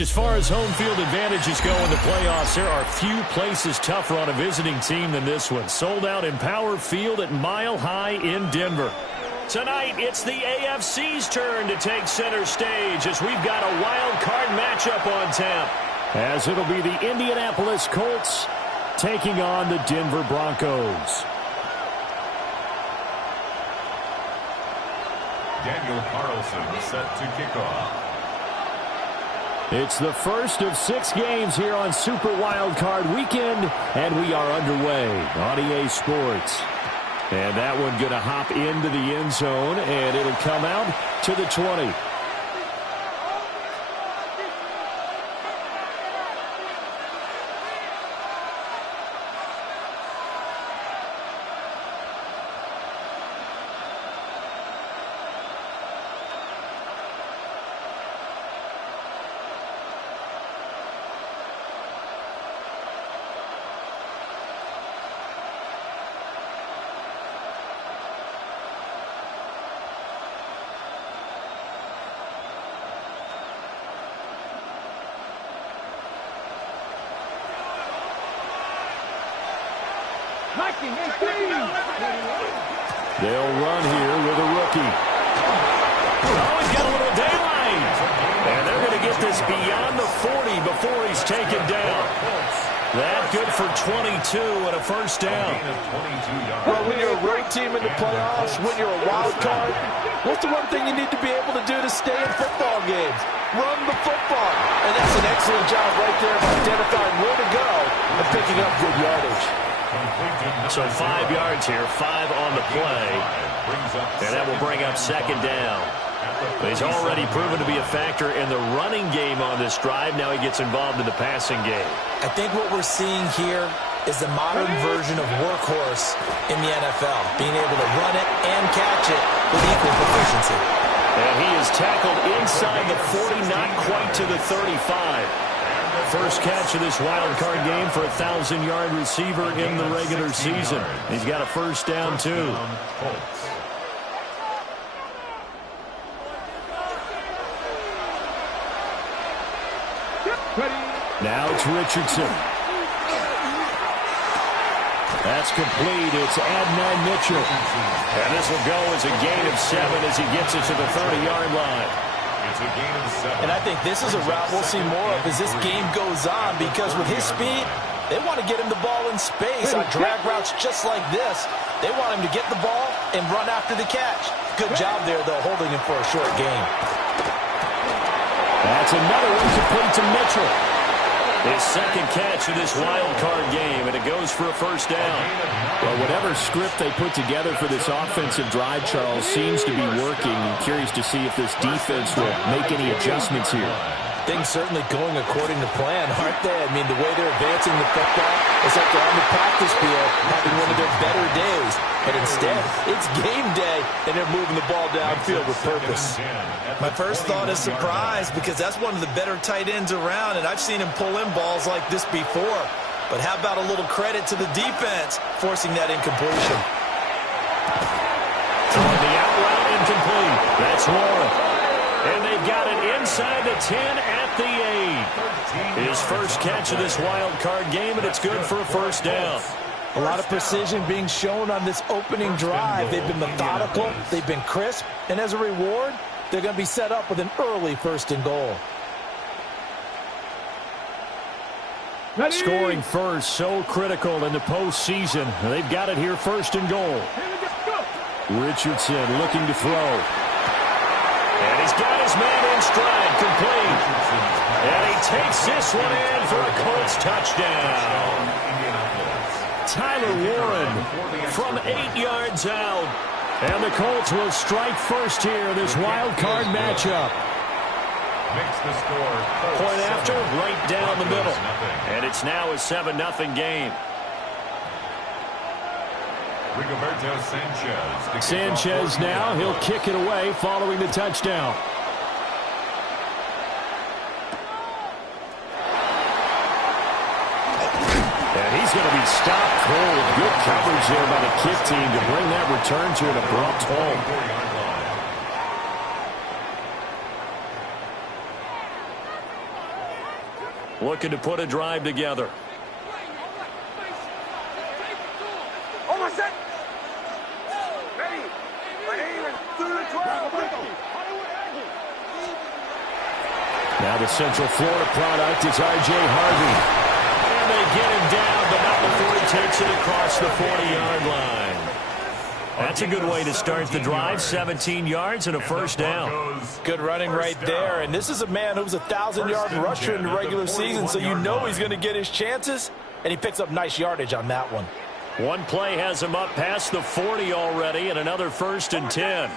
As far as home field advantages go in the playoffs, there are few places tougher on a visiting team than this one. Sold out in Power Field at Mile High in Denver. Tonight, it's the AFC's turn to take center stage as we've got a wild card matchup on tap. As it'll be the Indianapolis Colts taking on the Denver Broncos. Daniel Carlson set to kick off. It's the first of 6 games here on Super Wild Card Weekend, and we are underway on EA Sports. And that one going to hop into the end zone, and it'll come out to the 20. They'll run here with a rookie. Oh, he's got a little daylight. And they're going to get this beyond the 40 before he's taken down. That good for 22 and a first down. Well, when you're a road team in the playoffs, when you're a wild card, what's the one thing you need to be able to do to stay in football games? Run the football. And that's an excellent job right there of identifying where to go and picking up good yardage. So 5 yards here, 5 on the play. And that will bring up second down. But he's already proven to be a factor in the running game on this drive. Now he gets involved in the passing game. I think what we're seeing here is the modern version of workhorse in the NFL. Being able to run it and catch it with equal proficiency. And he is tackled inside the 40, not quite to the 35. First catch of this wild card game for a 1,000-yard receiver in the regular season. He's got a first down, too. Now it's Richardson. That's complete. It's Adnan Mitchell. And this will go as a gain of 7 as he gets it to the 30-yard line. And I think this is a route we'll see more of as this game goes on, because with his speed, they want to get him the ball in space on drag routes just like this. They want him to get the ball and run after the catch. Good job there, though, holding him for a short gain. That's another one complete to Mitchell. His second catch of this wild card game, and it goes for a first down. Well, whatever script they put together for this offensive drive, Charles, seems to be working. I'm curious to see if this defense will make any adjustments here. Things certainly going according to plan, aren't they? I mean, the way they're advancing the football, it's like they're on the practice field having one of their better days. But instead, it's game day, and they're moving the ball downfield with purpose. My first thought is surprise, because that's one of the better tight ends around, and I've seen him pull in balls like this before. But how about a little credit to the defense forcing that incompletion? Throwing the out route incomplete. That's Warren. And they've got it inside the 10 at the 8. His first catch of this wild card game, and it's good for a first down. A lot of precision being shown on this opening drive. They've been methodical, they've been crisp, and as a reward, they're going to be set up with an early first and goal. Scoring first, so critical in the postseason. They've got it here, first and goal. Richardson looking to throw. And he's got his man in stride, complete. And he takes this one in for a Colts touchdown. Tyler Warren from 8 yards out. And the Colts will strike first here in this wild card matchup. Makes the score. Point after, right down the middle. And it's now a 7-0 game. Rigoberto Sanchez. Sanchez now, he'll kick it away following the touchdown. And he's going to be stopped cold. Good coverage there by the kick team to bring that return to an abrupt halt. looking to put a drive together. Now the Central Florida product is R.J. Harvey. And they get him down, but not before he takes it across the 40-yard line. That's a good way to start the drive. 17 yards and a first down. Good running right there. And this is a man who was a 1,000-yard rusher in the regular season, so you know he's going to get his chances. And he picks up nice yardage on that one. One play has him up past the 40 already, and another 1st and 10.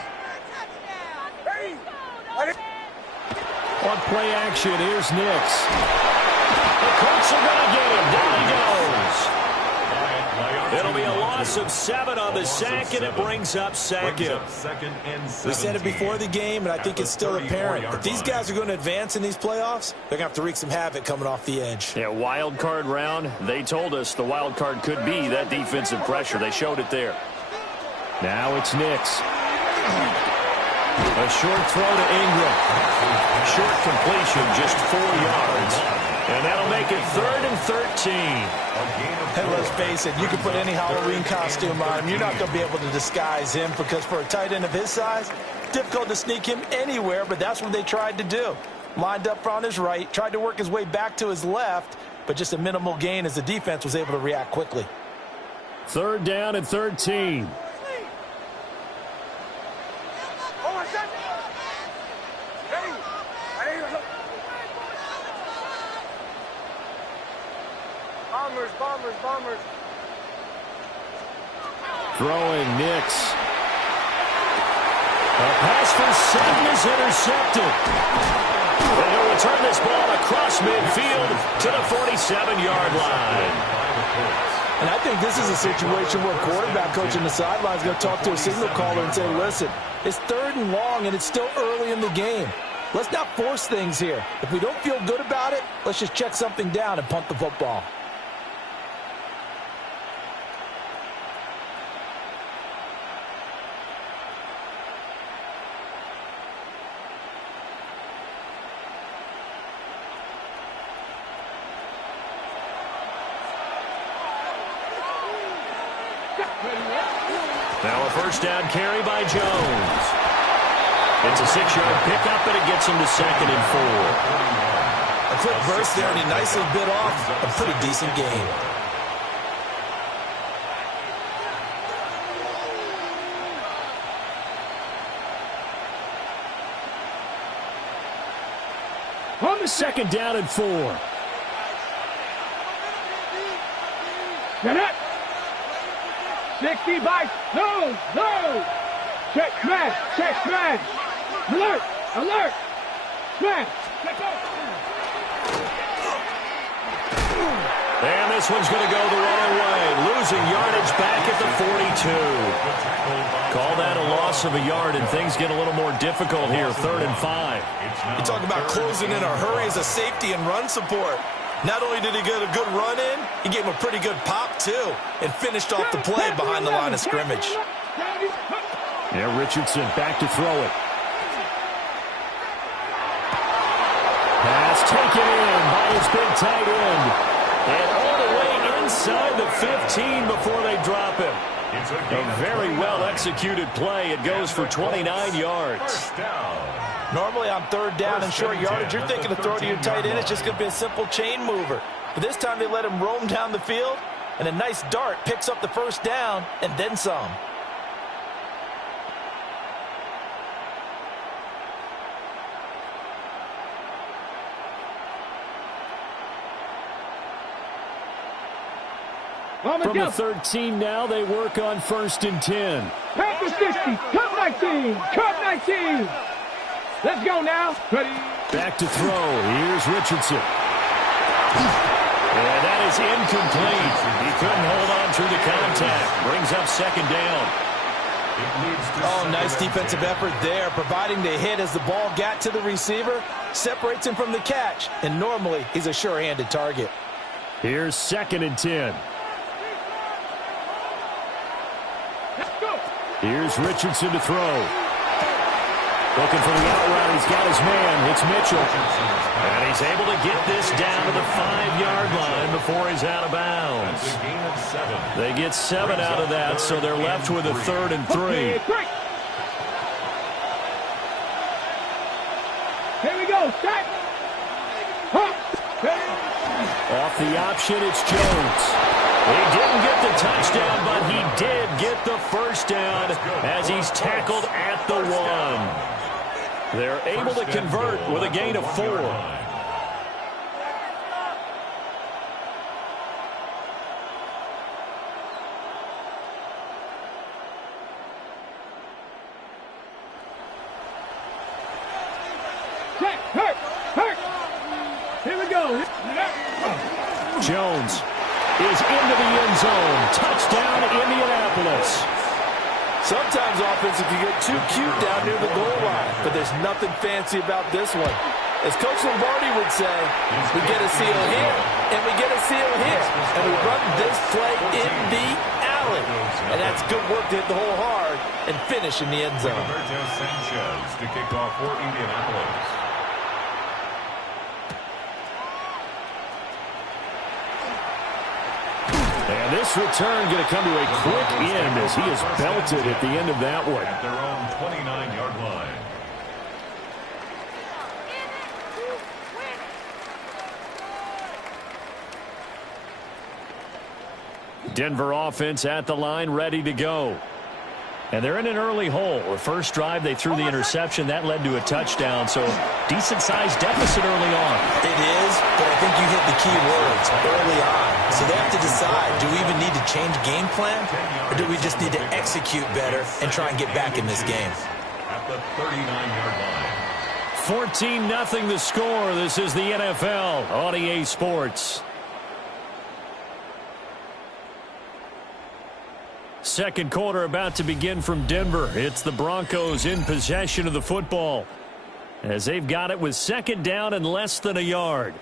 On play action, here's Nix. The Colts are going to get him. Down he goes. It'll be a loss of 7 on the sack, and it brings up second. We said it before the game, and I think it's still apparent. If these guys are going to advance in these playoffs, they're going to have to wreak some havoc coming off the edge. Yeah, wild card round. They told us the wild card could be that defensive pressure. They showed it there. Now it's Nix. A short throw to Ingram. Short completion, just 4 yards. And that'll make it 3rd and 13. And let's face it, you can put any Halloween costume on him. You're not going to be able to disguise him because for a tight end of his size, difficult to sneak him anywhere, but that's what they tried to do. Lined up on his right, tried to work his way back to his left, but just a minimal gain as the defense was able to react quickly. 3rd down and 13. Bombers. Throwing Nix. A pass for 7 is intercepted. And he'll return this ball across midfield to the 47-yard line. And I think this is a situation where a quarterback coach on the sideline is going to talk to a signal caller and say, listen, it's 3rd and long and it's still early in the game. Let's not force things here. If we don't feel good about it, let's just check something down and punt the football. Now a 1st down carry by Jones. It's a 6-yard pickup, and it gets him to 2nd and 4. A quick burst there, and he nicely bit off a pretty decent gain. On the 2nd down and 4. Get it! 60 by no. Check smash. Alert. Smash. And this one's going to go the wrong way. Losing yardage back at the 42. Call that a loss of a yard, and things get a little more difficult here. 3rd and 5. You talk about closing in a hurry as a safety and run support. Not only did he get a good run in, he gave him a pretty good pop, too, and finished off the play behind the line of scrimmage. Yeah, Richardson back to throw it. Pass taken in by his big tight end. And all the way inside the 15 before they drop him. A very well-executed play. It goes for 29 yards. Normally on 3rd down and short yardage, you're thinking to throw to your tight end. It's just going to be a simple chain mover. But this time they let him roam down the field, and a nice dart picks up the 1st down and then some. From the 13 now, they work on 1st and 10. Pack the 60. Cut 19. Let's go now. Ready. Back to throw. Here's Richardson. And that is incomplete. He couldn't hold on through the contact. Brings up 2nd down. Oh, nice defensive effort there, providing the hit as the ball got to the receiver, separates him from the catch, and normally he's a sure-handed target. Here's 2nd and 10. Let's go. Here's Richardson to throw. Looking for the out route. He's got his man. It's Mitchell. And he's able to get this down to the 5-yard line before he's out of bounds. They get 7 out of that, so they're left with a 3rd and 3. Here we go. Start. Off the option, it's Jones. He didn't get the touchdown, but he did get the first down as he's tackled at the 1. They're able to convert with a gain of 4. Hurt. Here we go. Jones is into the end zone. Touchdown, Indianapolis. Sometimes offense can get too cute down near the goal line, but there's nothing fancy about this one. As Coach Lombardi would say, we get a seal here, and we get a seal here, and we run this play in the alley. And that's good work to hit the hole hard and finish in the end zone. Roberto Sanchez to kick off for Indianapolis. And this return going to come to a quick end as he is belted at the end of that one. At their own 29-yard line. Denver offense at the line, ready to go. And they're in an early hole. The first drive, they threw the interception. That led to a touchdown, so decent-sized deficit early on. It is, but I think you hit the key words early on. So they have to decide, do we even need to change game plan, or do we just need to execute better and try and get back in this game? At the 39-yard line. 14-0 the score. This is the NFL on EA Sports. Second quarter about to begin from Denver. It's the Broncos in possession of the football as they've got it with second down and less than a yard.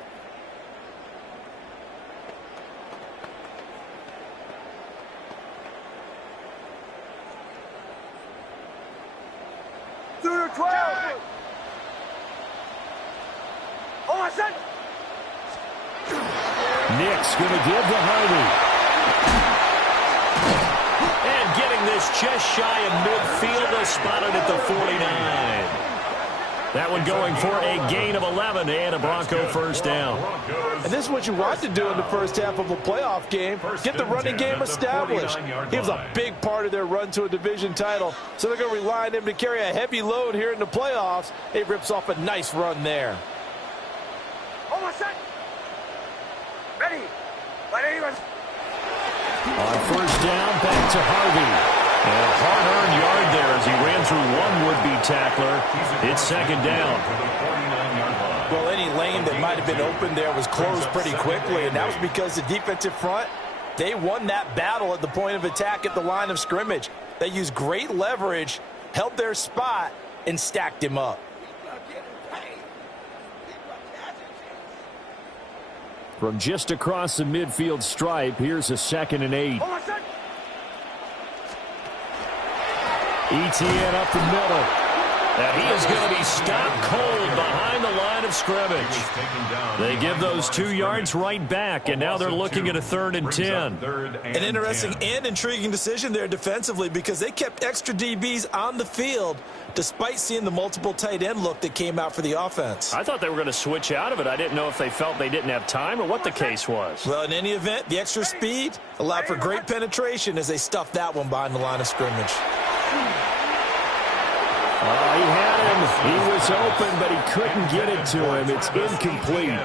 Through 12. Oh, I said. Nick's going to give to Harvey. And getting this just shy of midfield, is spotted at the 49. That one going for a gain of 11 and a Bronco first down. And this is what you want to do in the first half of a playoff game. Get the running game established. He was a big part of their run to a division title, so they're going to rely on him to carry a heavy load here in the playoffs. He rips off a nice run there. Almost set. Ready. But anyone. On first down, back to Harvey. And a hard-earned yard there as he ran through one would-be tackler. It's second down. Well, any lane that might have been open there was closed pretty quickly, and that was because the defensive front, they won that battle at the point of attack at the line of scrimmage. They used great leverage, held their spot, and stacked him up. From just across the midfield stripe, here's a 2nd and 8. ETN up the middle. And he is going to be stopped cold behind the line of scrimmage. They give those 2 yards right back, and now they're looking at a 3rd and 10. An interesting and intriguing decision there defensively because they kept extra DBs on the field despite seeing the multiple tight end look that came out for the offense. I thought they were going to switch out of it. I didn't know if they felt they didn't have time or what the case was. Well, in any event, the extra speed allowed for great penetration as they stuffed that one behind the line of scrimmage. He had him. He was open, but he couldn't get it to him. It's incomplete.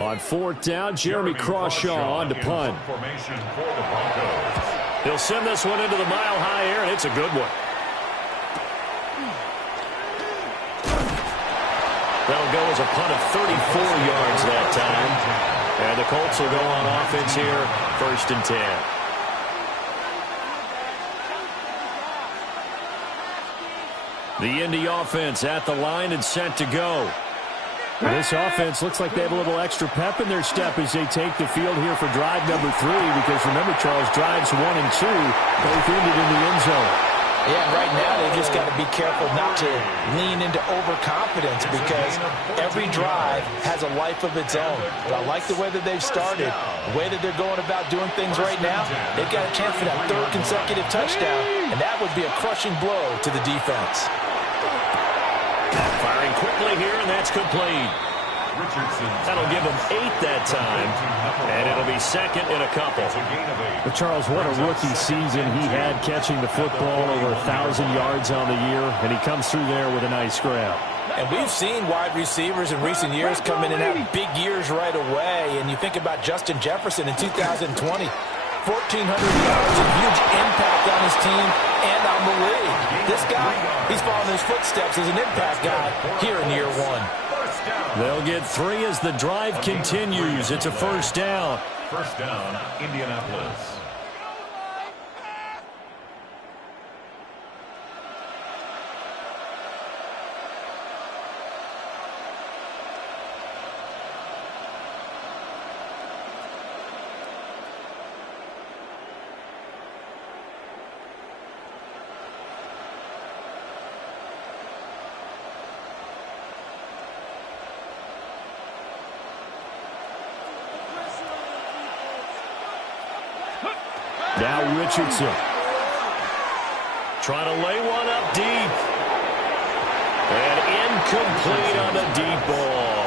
On 4th down, Jeremy Crawshaw on to punt. He'll send this one into the mile-high air, and it's a good one. That'll go as a punt of 34 yards that time. And the Colts will go on offense here, 1st and 10. The Indy offense at the line and set to go. This offense looks like they have a little extra pep in their step as they take the field here for drive number 3, because remember, Charles, drives 1 and 2 both ended in the end zone. Yeah, right now they've just got to be careful not to lean into overconfidence because every drive has a life of its own. But I like the way that they've started, the way that they're going about doing things right now. They've got a chance for that third consecutive touchdown, and that would be a crushing blow to the defense. Firing quickly here, and that's complete. That'll give him 8 that time, and it'll be second in a couple. But Charles, what a rookie season he had catching the football, over 1,000 yards on the year, and he comes through there with a nice grab. And we've seen wide receivers in recent years come in and have big years right away. And you think about Justin Jefferson in 2020, 1,400 yards, a huge impact on his team and on the league. This guy, he's following his footsteps as an impact guy here in year 1. They'll get 3 as the drive continues. It's a first down. First down, Indianapolis. Now Richardson. Trying to lay one up deep. And incomplete on the deep ball.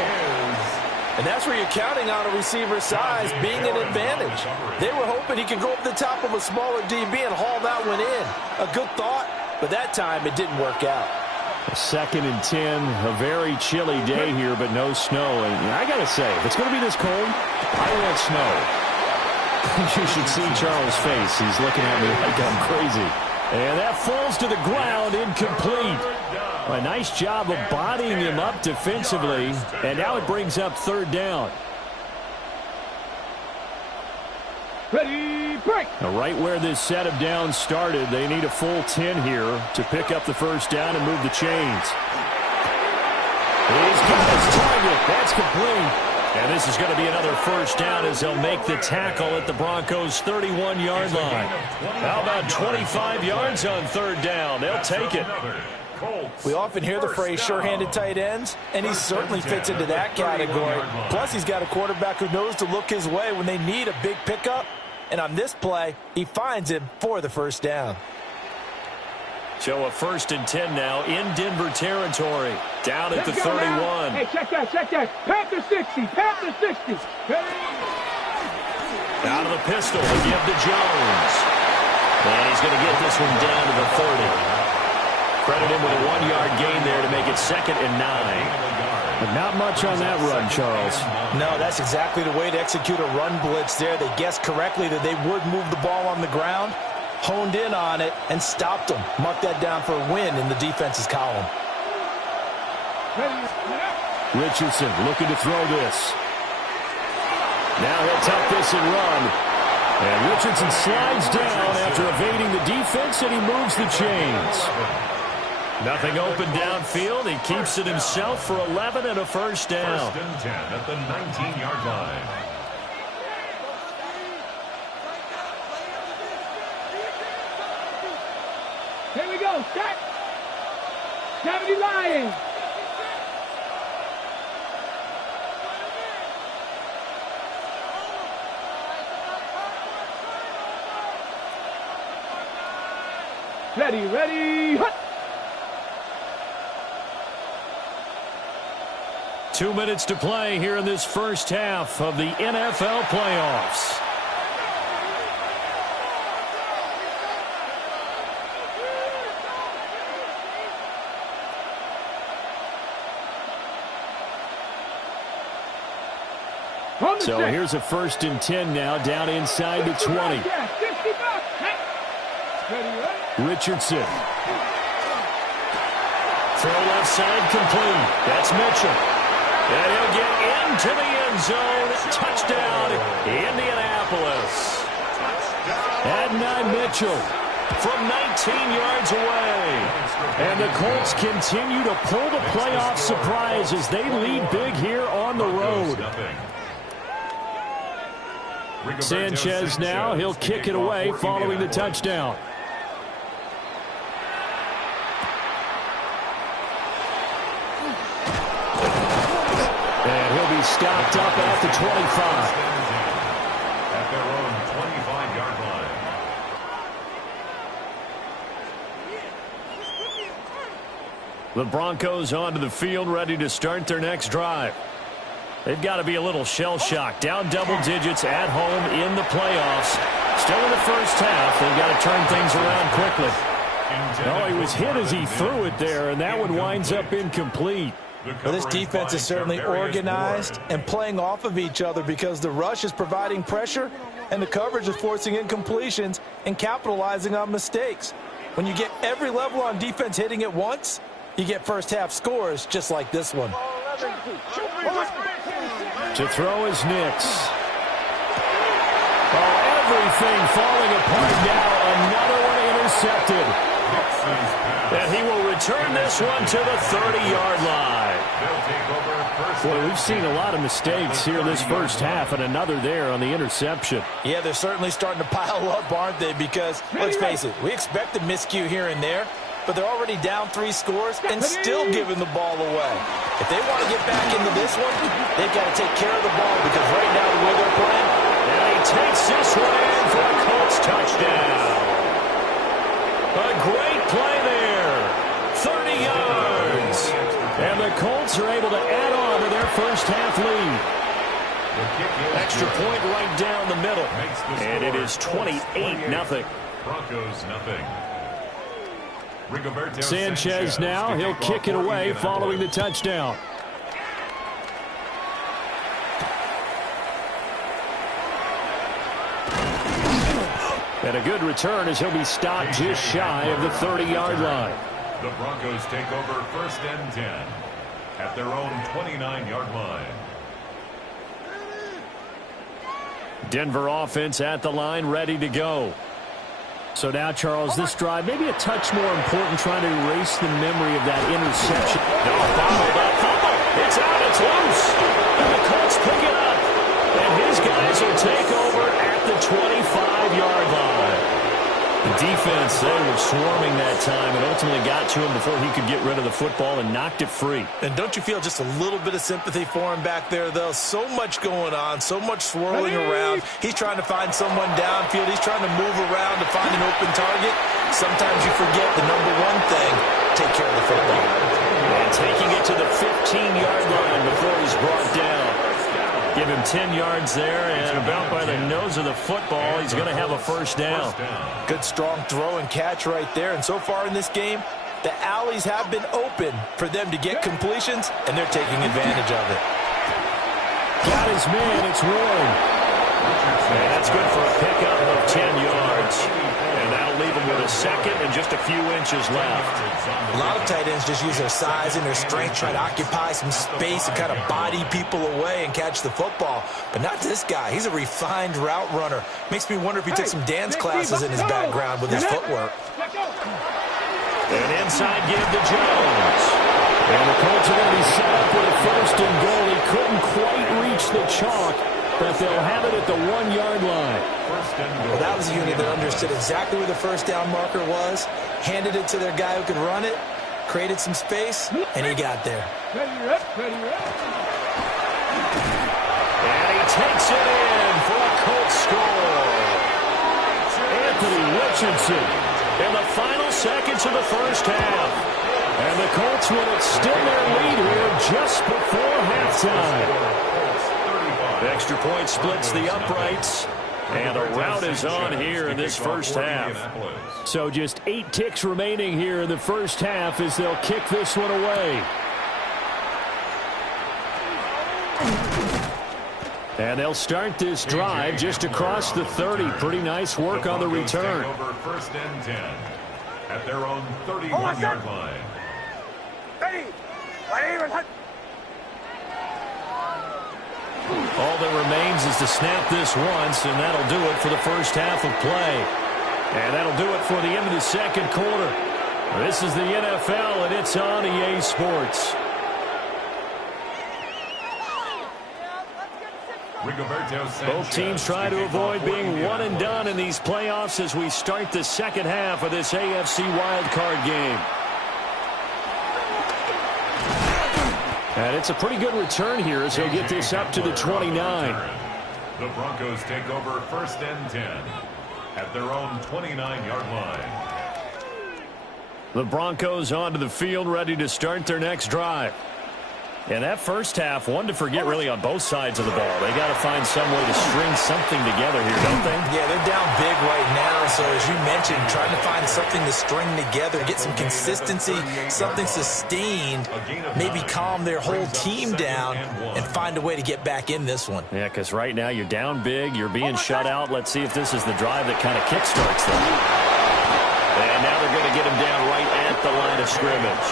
And that's where you're counting on a receiver's size being an advantage. They were hoping he could go up the top of a smaller DB and haul that one in. A good thought, but that time it didn't work out. A 2nd and 10, a very chilly day here, but no snow. And I got to say, if it's going to be this cold, I want snow. You should see Charles' face. He's looking at me like I'm crazy. And that falls to the ground, incomplete. A nice job of bodying him up defensively. And now it brings up 3rd down. Ready, break. Now, right where this set of downs started, they need a full 10 here to pick up the first down and move the chains. He's got his target. That's complete. And this is going to be another first down as they'll make the tackle at the Broncos' 31-yard line. How about 25 yards on 3rd down? They'll take it. We often hear the phrase sure-handed tight ends, and he certainly fits into that category. Plus, he's got a quarterback who knows to look his way when they need a big pickup. And on this play, he finds him for the first down. So a 1st and 10 now in Denver territory. Down at the 31. Hey, check that, check that. Panther 60, Panther 60. Out of the pistol to give to Jones. And he's going to get this one down to the 30. Credit him with a 1-yard gain there to make it 2nd and 9. But not much on that run, Charles. No, that's exactly the way to execute a run blitz there. They guessed correctly that they would move the ball on the ground, honed in on it, and stopped them. Mark that down for a win in the defense's column. Richardson looking to throw this. Now he'll tuck this and run. And Richardson slides down after evading the defense, and he moves the chains. Nothing open downfield. He keeps it himself for 11 and a first down. 1st and 10 at the 19-yard line. Here we go, set. 70 Lions. Ready, ready, hut. 2 minutes to play here in this first half of the NFL playoffs. So here's a 1st and 10 now, down inside the 20. Richardson. Throw left side complete. That's Mitchell. And he'll get into the end zone. Touchdown, Indianapolis. Adonai Mitchell from 19 yards away. And the Colts continue to pull the playoff surprise as they lead big here on the road. Sanchez now, he'll kick it away following the touchdown. be stopped up at the 25. At their own 25-yard line. The Broncos onto the field, ready to start their next drive. They've got to be a little shell-shocked. Down double digits at home in the playoffs. Still in the first half. They've got to turn things around quickly. Oh, he was hit as he threw it there, and that one winds up incomplete. Well, this defense is certainly organized and playing off of each other because the rush is providing pressure and the coverage is forcing incompletions and capitalizing on mistakes. When you get every level on defense hitting at once, you get first-half scores just like this one. To throw is Nix. Oh, everything falling apart now. Another one intercepted. And he will return this one to the 30-yard line. Boy, we've seen a lot of mistakes here this first half, and another there on the interception. Yeah, they're certainly starting to pile up, aren't they? Because, let's face it, we expect a miscue here and there, but they're already down 3 scores and still giving the ball away. If they want to get back into this one, they've got to take care of the ball because right now the way they're playing, and he takes this one in for a Colts touchdown. A great play there. 30 yards. And the Colts are able to add on to their first half lead. Extra point right down the middle. And it is 28-0. Broncos nothing. Sanchez now, he'll kick it away following the touchdown. And a good return as he'll be stopped just shy of the 30-yard line. The Broncos take over 1st and 10 at their own 29-yard line. Denver offense at the line, ready to go. So now, Charles, this drive maybe a touch more important, trying to erase the memory of that interception. No, fumble. It's out, it's loose. And the Colts pick it up. And his guys will take over at the 25-yard line. The defense, they were swarming that time and ultimately got to him before he could get rid of the football and knocked it free. And don't you feel just a little bit of sympathy for him back there, though? So much going on, so much swirling around. He's trying to find someone downfield. He's trying to move around to find an open target. Sometimes you forget the number one thing, take care of the football. And taking it to the 15-yard line before he's brought down. Give him 10 yards there, and about by the nose of the football, he's going to have a first down. Good, strong throw and catch right there. And so far in this game, the alleys have been open for them to get completions, and they're taking advantage of it. Got his man, it's Warren. And that's good for a pickup of 10 yards. And that'll leave him with a second and just a few inches left. A lot of tight ends just use their size and their strength, try to occupy some space and kind of body people away and catch the football. But not this guy. He's a refined route runner. Makes me wonder if he took some dance classes in his background with his footwork. And inside give to Jones. And the Colts are going to be set up with a 1st and goal. He couldn't quite reach the chalk, but they'll have it at the 1-yard line. Well, that was a unit that understood exactly where the first down marker was, handed it to their guy who could run it, created some space, and he got there. And he takes it in for a Colts score. Anthony Richardson in the final seconds of the first half. And the Colts will extend their lead here just before halftime. The extra point splits the uprights. And a rout is on here in this first half. So just 8 ticks remaining here in the first half as they'll kick this one away. And they'll start this drive just across the 30. Pretty nice work on the return. Over 1st and 10 at their own 31-yard line. All that remains is to snap this once, and that'll do it for the first half of play. And that'll do it for the end of the second quarter. This is the NFL, and it's on EA Sports. Both teams try to avoid being one and done in these playoffs as we start the second half of this AFC wildcard game. And it's a pretty good return here as he'll get this up to the 29. The Broncos take over 1st and 10 at their own 29-yard line. The Broncos onto the field, ready to start their next drive. And that first half, one to forget really on both sides of the ball. They got to find some way to string something together here, don't they? Yeah, they're down big right now. So as you mentioned, trying to find something to string together, get some consistency, something sustained, maybe calm their whole team down and find a way to get back in this one. Yeah, because right now you're down big, you're being shut out. Let's see if this is the drive that kind of kickstarts them. And now they're going to get him down right at the line of scrimmage.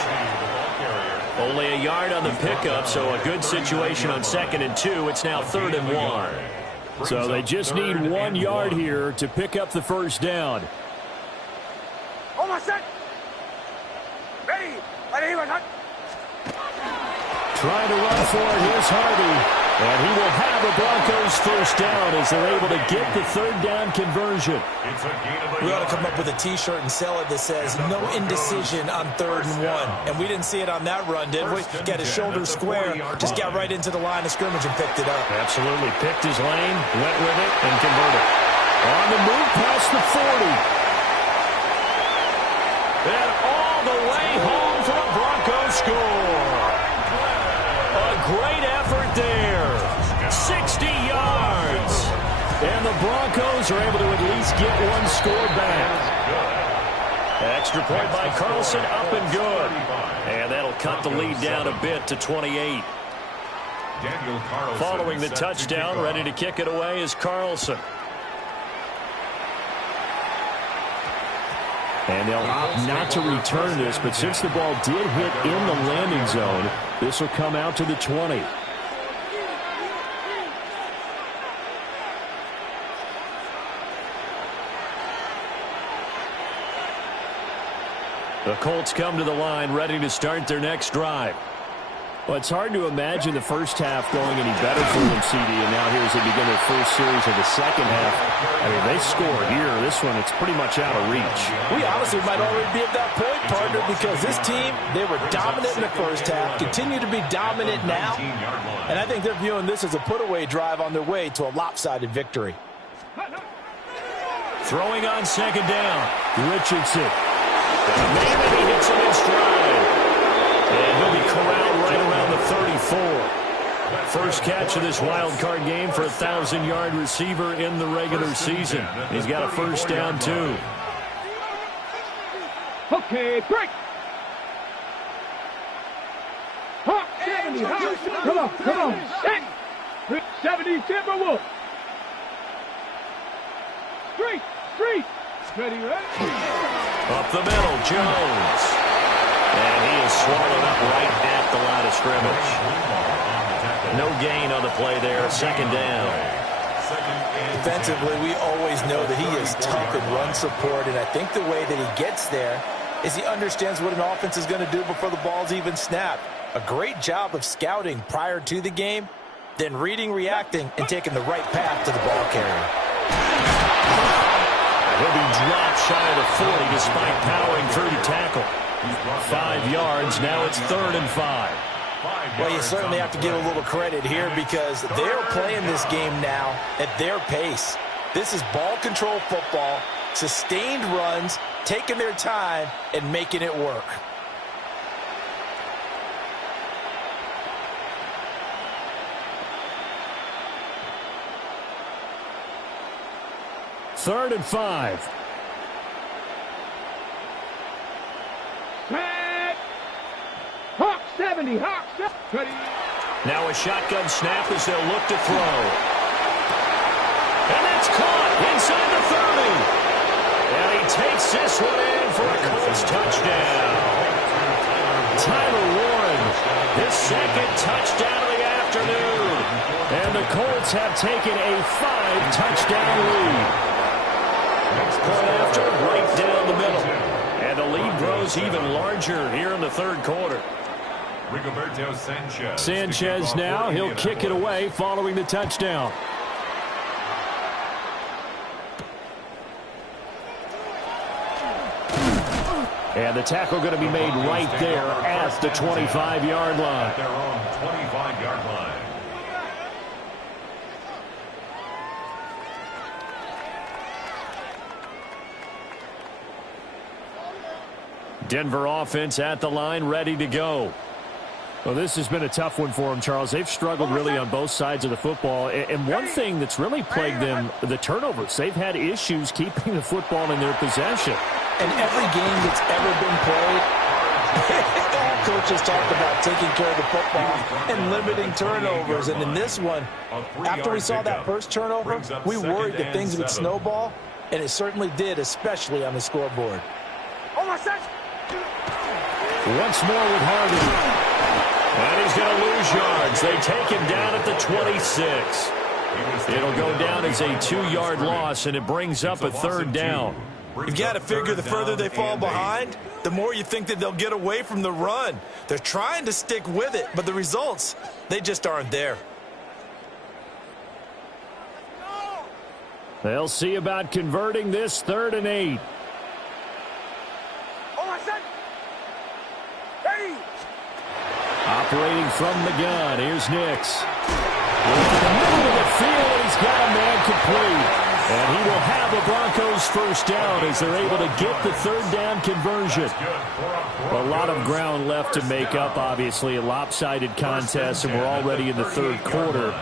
Only a yard on the pickup, so a good situation on 2nd and 2. It's now 3rd and 1. So they just need 1 yard here to pick up the first down. Almost set. Ready. Trying to run for it. Here's Harvey. And he will have a Broncos first down as they're able to get the 3rd down conversion. We ought to come up with a T-shirt and sell it that says no indecision on 3rd and 1. And we didn't see it on that run, did we? Got his shoulder square, just got right into the line of scrimmage and picked it up. Absolutely. Picked his lane, went with it, and converted. On the move past the 40. And all the way home for a Broncos score. A great effort there. 60 yards. And the Broncos are able to at least get one score back. Extra point by Carlson, up and good. And that'll cut the lead down a bit to 28. Following the touchdown, ready to kick it away is Carlson. And they'll opt not to return this, but since the ball did hit in the landing zone, this will come out to the 20. The Colts come to the line, ready to start their next drive. Well, it's hard to imagine the first half going any better for them, CD, and now here as they begin their first series of the second half. I mean, they score here. This one, it's pretty much out of reach. We honestly might already be at that point, partner, because this team, they were dominant in the first half, continue to be dominant now, and I think they're viewing this as a put-away drive on their way to a lopsided victory. Throwing on 2nd down, Richardson. Maybe he hits him in stride. And he'll be corralled right around the 34. First catch of this wild card game for a 1,000-yard receiver in the regular season. He's got a first down, too. Okay, break. Hawk 70. Hawk. Come on. Set. 70 Timberwolves. Street. Ready. Up the middle, Jones. And he is swallowed up right at the line of scrimmage. No gain on the play there. 2nd down. Defensively, we always know that he is tough in run support, and I think the way that he gets there is he understands what an offense is going to do before the ball's even snapped. A great job of scouting prior to the game, then reading, reacting, and taking the right path to the ball carrier. He'll be dropped shy of the 40 despite powering through the tackle. 5 yards. Now it's 3rd and 5. Well, you certainly have to give a little credit here because they're playing this game now at their pace. This is ball control football, sustained runs, taking their time, and making it work. Third and 5. Set. Hawk 70. Hawk 70. Now a shotgun snap as they'll look to throw. And that's caught inside the 30. And he takes this one in for a Colts touchdown. Tyler Warren, his 2nd touchdown of the afternoon. And the Colts have taken a 5-touchdown lead. Point after, right down the middle. And the lead grows even larger here in the 3rd quarter. Sanchez now, he'll kick it away following the touchdown. And the tackle going to be made right there at the 25-yard line. At their own 25-yard line. Denver offense at the line, ready to go. Well, this has been a tough one for them, Charles. They've struggled really on both sides of the football. And one thing that's really plagued them, the turnovers. They've had issues keeping the football in their possession. And every game that's ever been played, all coaches talk about taking care of the football and limiting turnovers. And in this one, after we saw that first turnover, we worried that things would snowball, and it certainly did, especially on the scoreboard. Once more with Harvey. And he's going to lose yards. They take him down at the 26. It'll go down as a 2-yard loss, and it brings up a third down. You've got to figure the further they fall behind, the more you think that they'll get away from the run. They're trying to stick with it, but the results, they just aren't there. They'll see about converting this 3rd and 8. Operating from the gun, here's Nix. In the middle of the field, he's got a man complete. And he will have the Broncos first down as they're able to get the 3rd down conversion. A lot of ground left to make up, obviously. A lopsided contest, and we're already in the 3rd quarter.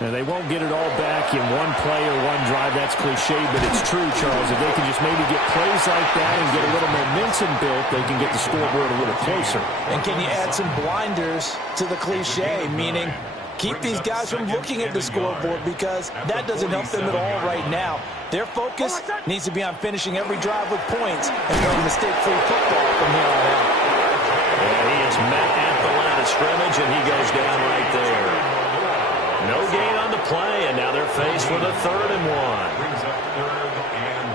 And they won't get it all back in one play or one drive. That's cliche, but it's true, Charles. If they can just maybe get plays like that and get a little momentum built, they can get the scoreboard a little closer. And can you add some blinders to the cliche, meaning keep these guys from looking at the scoreboard, because that doesn't help them at all right now. Their focus needs to be on finishing every drive with points and playing mistake-free football from here on out. And he is met at the line of scrimmage, and he goes down right there. No gain on the play, and now they're faced with a 3rd and 1. Brings up 3rd and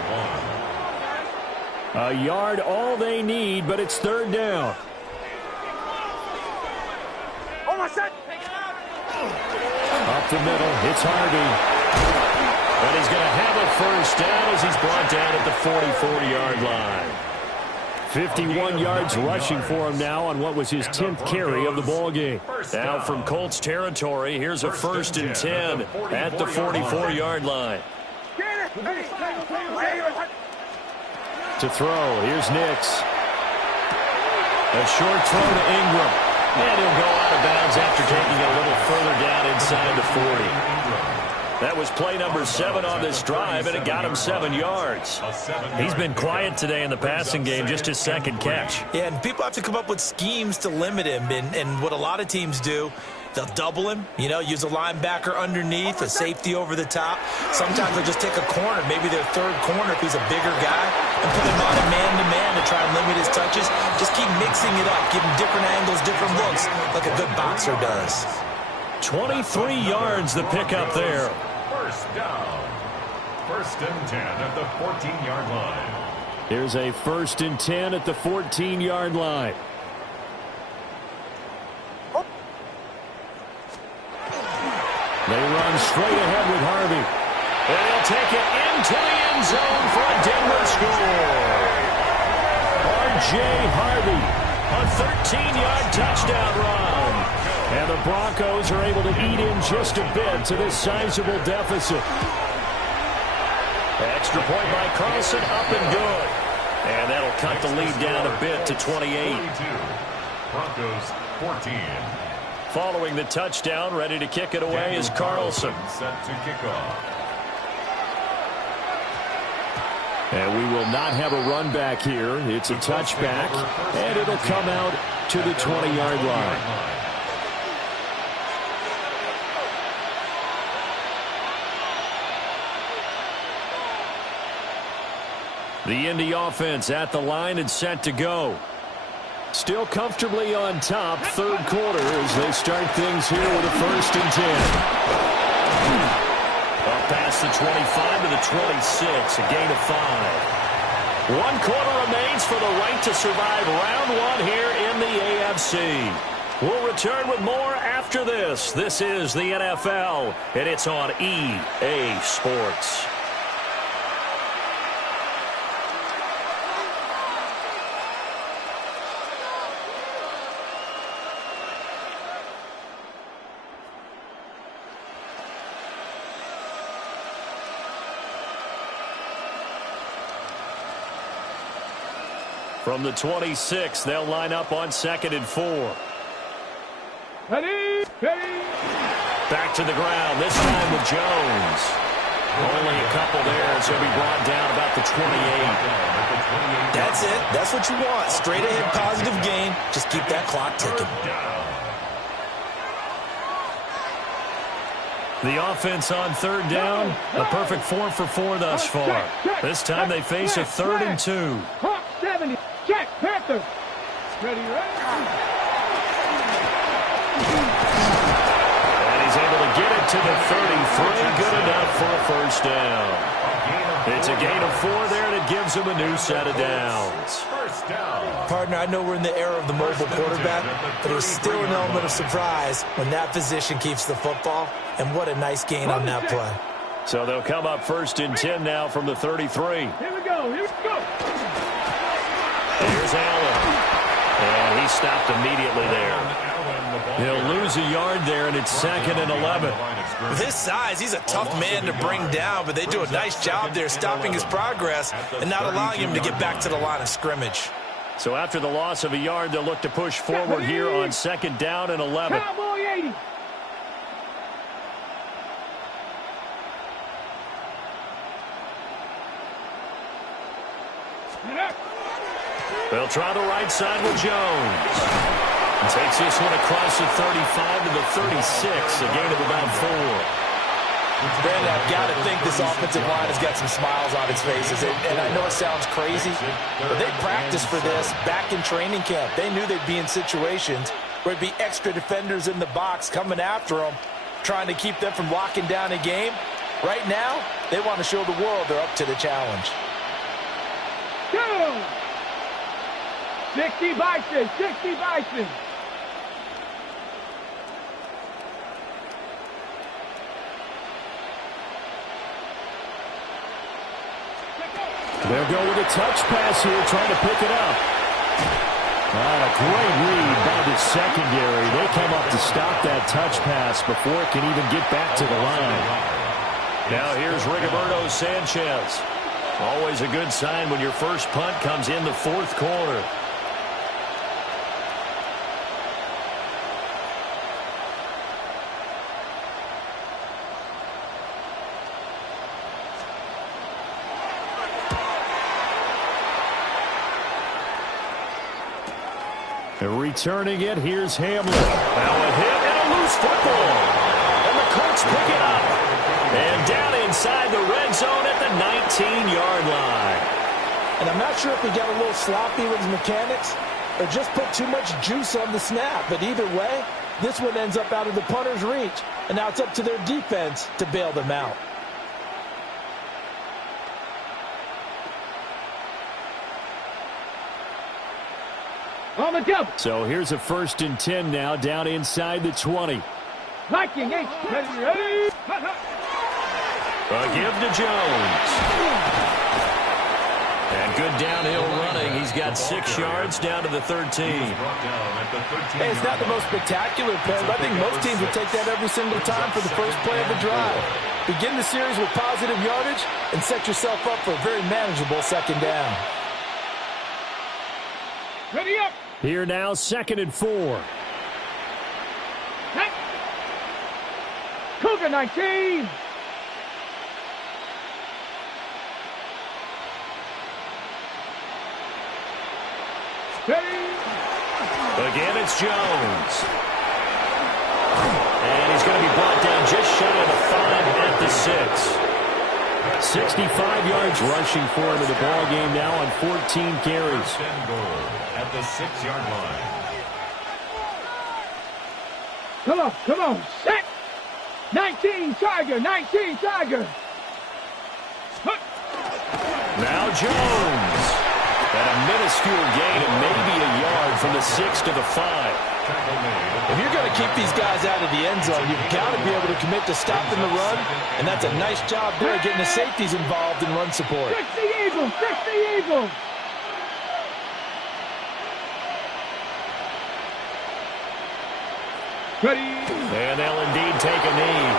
1. A yard all they need, but it's 3rd down. Up the middle, it's Harvey. And he's going to have a first down as he's brought down at the 44-yard line. 51 yards rushing for him now on what was his 10th carry of the ball game. Now from Colts territory, here's a 1st and 10 at the 44-yard line. To throw, here's Nix. A short throw to Ingram. And he'll go out of bounds after taking it a little further down inside the 40. That was play number 7 on this drive, and it got him 7 yards. He's been quiet today in the passing game, just his 2nd catch. Yeah, and people have to come up with schemes to limit him, and what a lot of teams do, they'll double him, use a linebacker underneath, a safety over the top. Sometimes they'll just take a corner, maybe their 3rd corner if he's a bigger guy, and put him on a man-to-man to try and limit his touches. Just keep mixing it up, give him different angles, different looks, like a good boxer does. 23 yards the pickup there. First down. 1st and 10 at the 14-yard line. Here's a 1st and 10 at the 14-yard line. They run straight ahead with Harvey. And they'll take it into the end zone for a Denver score. R.J. Harvey, a 13-yard touchdown run. And the Broncos are able to eat in just a bit to this sizable deficit. Extra point by Carlson, up and good. And that'll cut the lead down a bit to 28. Broncos 14. Following the touchdown, ready to kick it away is Carlson. Set to kick off. And we will not have a run back here. It's a touchback, and it'll come out to the 20-yard line. The Indy offense at the line and set to go. Still comfortably on top, 3rd quarter as they start things here with a 1st and 10. Up past the 25 to the 26, a gain of 5. 1 quarter remains for the right to survive round 1 here in the AFC. We'll return with more after this. This is the NFL, and it's on EA Sports. From the 26, they'll line up on 2nd and 4. Ready, ready. Back to the ground, this time with Jones. Only a couple there, so he'll be brought down about the 28. That's it. That's what you want. Straight ahead positive gain. Just keep that clock ticking. The offense on 3rd down, a perfect 4 for 4 thus far. This time they face a 3rd and 2. Hawk 70. Check, Panther. Ready, ready. And he's able to get it to the 33. Good enough for a first down. It's a gain of 4 there, and it gives him a new set of downs. Partner, I know we're in the era of the mobile quarterback, but there's still an element of surprise when that position keeps the football, and what a nice gain on that play. So they'll come up 1st and 10 now from the 33. Here we go, here we go. Here's Allen. And he stopped immediately there. He'll lose a yard there, and it's 2nd and 11. With his size, he's a tough man to bring down, but they do a nice job there stopping his progress and not allowing him to get back to the line of scrimmage. So after the loss of a yard, they'll look to push forward here on 2nd down and 11. Cowboy 80. They'll try the right side with Jones. He takes this one across the 35 to the 36, a gain of about 4. Brandon, I've got to think this offensive line has got some smiles on its faces. And I know it sounds crazy, but they practiced for this back in training camp. They knew they'd be in situations where there'd be extra defenders in the box coming after them, trying to keep them from locking down a game. Right now, they want to show the world they're up to the challenge. 60 Bison, 60 Bison. They'll go with a touch pass here, trying to pick it up. A great read by the secondary. They come up to stop that touch pass before it can even get back to the line. Now here's Rigoberto Sanchez. Always a good sign when your first punt comes in the 4th quarter. Returning it, here's Hamlin. Now a hit and a loose football. And the Colts pick it up. And down inside the red zone at the 19-yard line. And I'm not sure if he got a little sloppy with his mechanics or just put too much juice on the snap. But either way, this one ends up out of the punter's reach. And now it's up to their defense to bail them out. On the double. So here's a 1st and 10 now, down inside the 20. Viking 8. Ready, ready. A give to Jones. And good downhill running. He's got 6 yards down to the 13. Hey, it's not the most spectacular play, but I think most teams would take that every single time for the first play of the drive. Begin the series with positive yardage and set yourself up for a very manageable 2nd down. Ready up. Here now, 2nd and 4. Hey. Cougar 19. Ready. Again, it's Jones. And he's going to be brought down just shy of the 5 at the 6. 65 yards rushing for him in the ball game now on 14 carries. At the 6-yard line. Come on, set. 19 Tiger, 19 Tiger. Now Jones. At a minuscule gain of maybe a yard from the 6 to the 5. If you're going to keep these guys out of the end zone, you've got to be able to commit to stopping the run, and that's a nice job there getting the safeties involved in run support. 60 Eagles, 60 Eagles. Ready. And they'll indeed take a knee.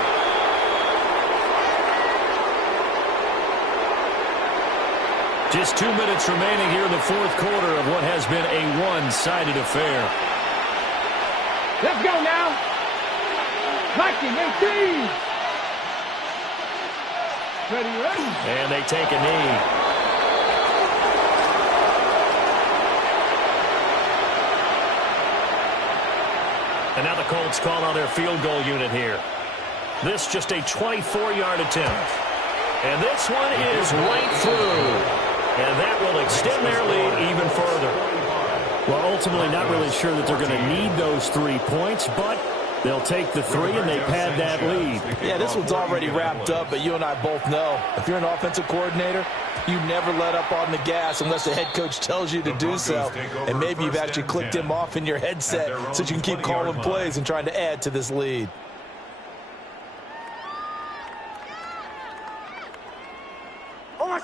Just 2 minutes remaining here in the fourth quarter of what has been a one-sided affair. Let's go now. 1918. Ready, ready. And they take a knee. And now the Colts call on their field goal unit here. This just a 24-yard attempt. And this one is right through. And that will extend their lead even further. Well, ultimately not really sure that they're going to need those 3 points, but they'll take the 3 and they pad that lead. Yeah, this one's already wrapped up, but you and I both know if you're an offensive coordinator, you never let up on the gas unless the head coach tells you to do so. And maybe you've actually clicked him off in your headset so you can keep calling plays and trying to add to this lead.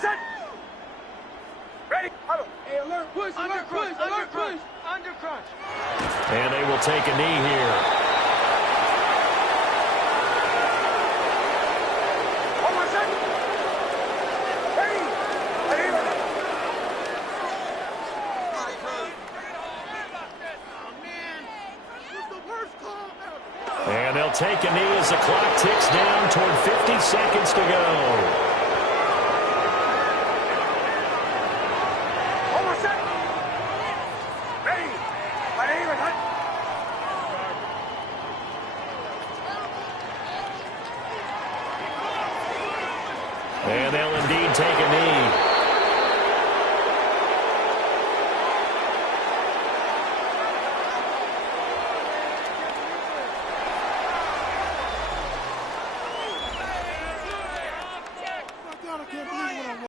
Set. Ready. Hey, alert, push, alert, push, alert, push, under crunch. And they will take a knee here. Set. Ready. And they'll take a knee as the clock ticks down toward 50 seconds to go. And they'll indeed take a knee.